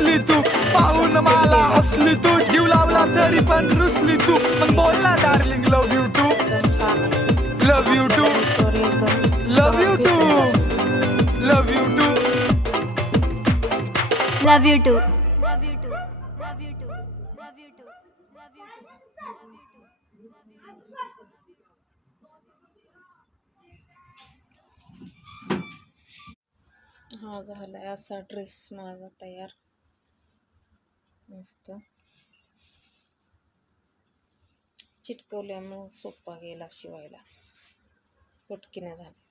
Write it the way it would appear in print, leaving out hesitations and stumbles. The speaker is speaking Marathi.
रुसली तू, पाहून मला हसली तू, जीव लावला तरी पण रुसली तू, मग बोल ना darling love you too, love you too, love you too, love you too, love you too, love you too, love you too, love you too, love you too, हा झालाय असा ड्रेस माझा तयार, मस्त चिटकवल्यामुळे सोपा गेला शिवायला, पटकीने झाला.